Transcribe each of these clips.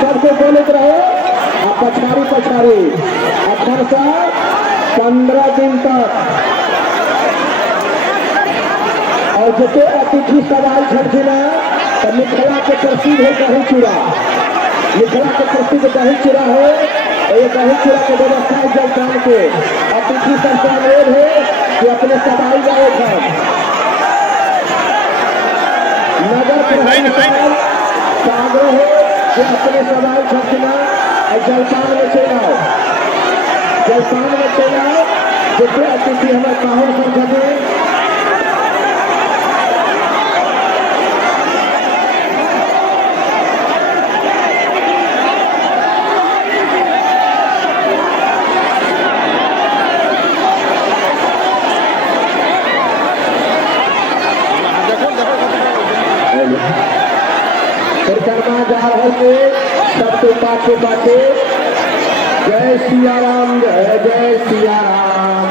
सबको बोलते रहो पछाड़ी पछाड़ी 15 दिन तक और जिते अतिथि सवाल छठिन तो मिथिला के प्रसिद्ध है दही चूड़ा। मिथिला के प्रसिद्ध दही चूड़ा है। ये दही चूड़ा के व्यवस्था जलपान के अतिथि सबसे अनुरोध है कि अपने सवाल जाए नगर प्रशासन का आग्रह है कि अपने सवाल छठिन जलपान में चले आओ। जलपान में चले आओ जितने अतिथि हमारे पाहुन सब छठिन परिक्रमा जा रहे थे सबके पाछे पाछे जय सिया राम जय सिया राम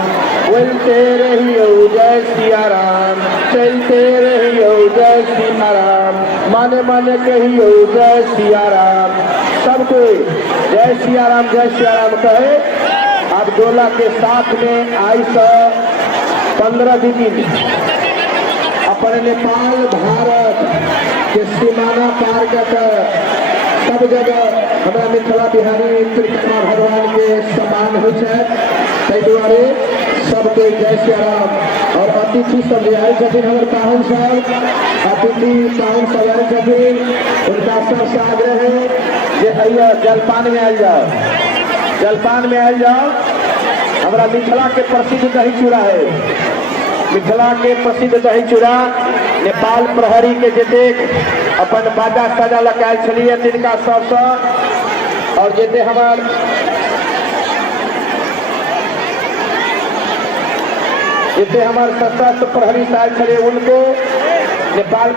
बोलते रहियो जय सिया राम चलते रहियो जय सिया राम माने माने कहियो जय सिया राम। सबको जय सिया राम कहे। अब डोला के साथ में आई 15 दिन अपने नेपाल भारत के सीमाना पार कर सब जगह हमारा मिथिला बिहारी कृष्ण भगवान के सम्मान हो दुआरे सबके जय श्री राम। और अतिथि सब आए हमारे पाहुन सब अतिथि पाहुन सब आए उनका सबसे आग्रह है जे जलपान में आयल जाओ। जलपान में आयल जाओ। हमारा मिथिला के प्रसिद्ध दही चूड़ा है। मिथिला के प्रसिद्ध दही चूड़ा नेपाल प्रहरी के जेते अपन बाजा साजा लगायल छलिए तिनका सबसे और जेते हमार सशस्त्र प्रहरी साहब छलिए उनको नेपाल